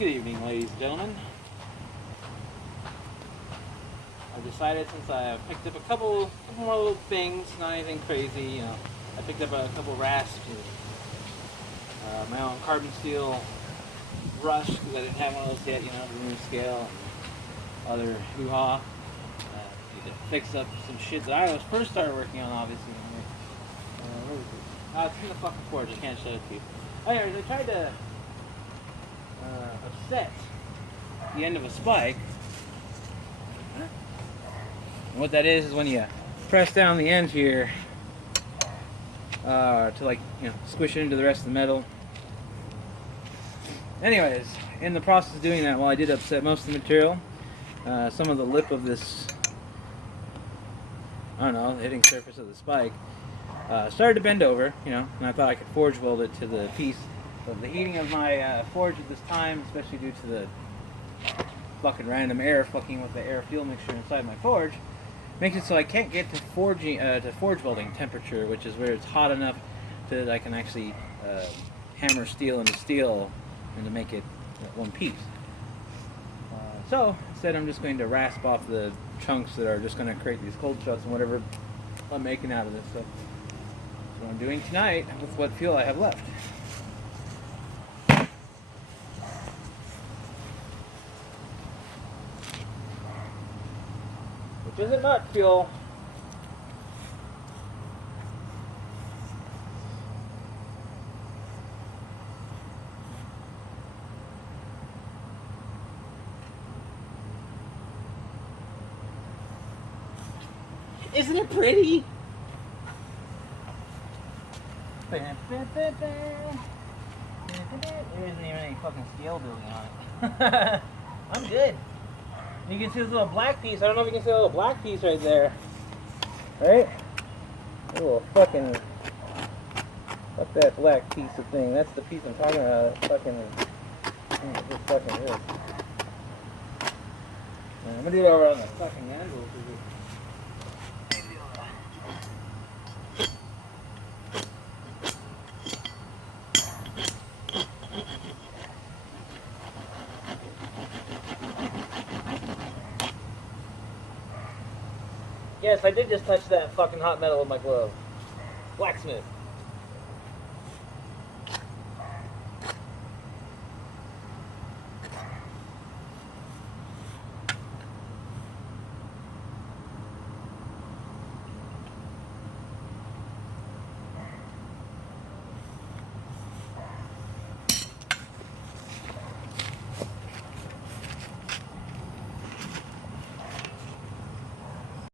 Good evening, ladies and gentlemen. I've decided, since I picked up a couple more little things, not anything crazy, you know. I picked up a couple rasps, my own carbon steel brush, because I didn't have one of those yet, you know, the new scale and other hoo-ha. Need to fix up some shit that I was first started working on, obviously. Where is it? Oh, it's in the fucking forge. I can't show it to you. Anyways, I tried to upset the end of a spike. And what that is when you press down the end here to, like, you know, squish it into the rest of the metal. Anyways, in the process of doing that, while I did upset most of the material, some of the lip of this, I don't know, the hitting surface of the spike started to bend over, you know, and I thought I could forge weld it to the piece. But the heating of my forge at this time, especially due to the fucking random air fucking with the air fuel mixture inside my forge, makes it so I can't get to forge welding temperature, which is where it's hot enough that I can actually hammer steel into steel and to make it one piece. So instead, I'm just going to rasp off the chunks that are just going to create these cold shuts and whatever I'm making out of this. So that's what I'm doing tonight with what fuel I have left. Which isn't much fuel. Isn't it pretty? There isn't even any fucking scale building on it. I'm good. You can see this little black piece. I don't know if you can see a little black piece right there. Right? A little fucking... Fuck that black piece of thing. That's the piece I'm talking about. That fucking... This fucking is. I'm gonna do it over on the fucking anvil. Yes, I did just touch that fucking hot metal with my glove. Blacksmith.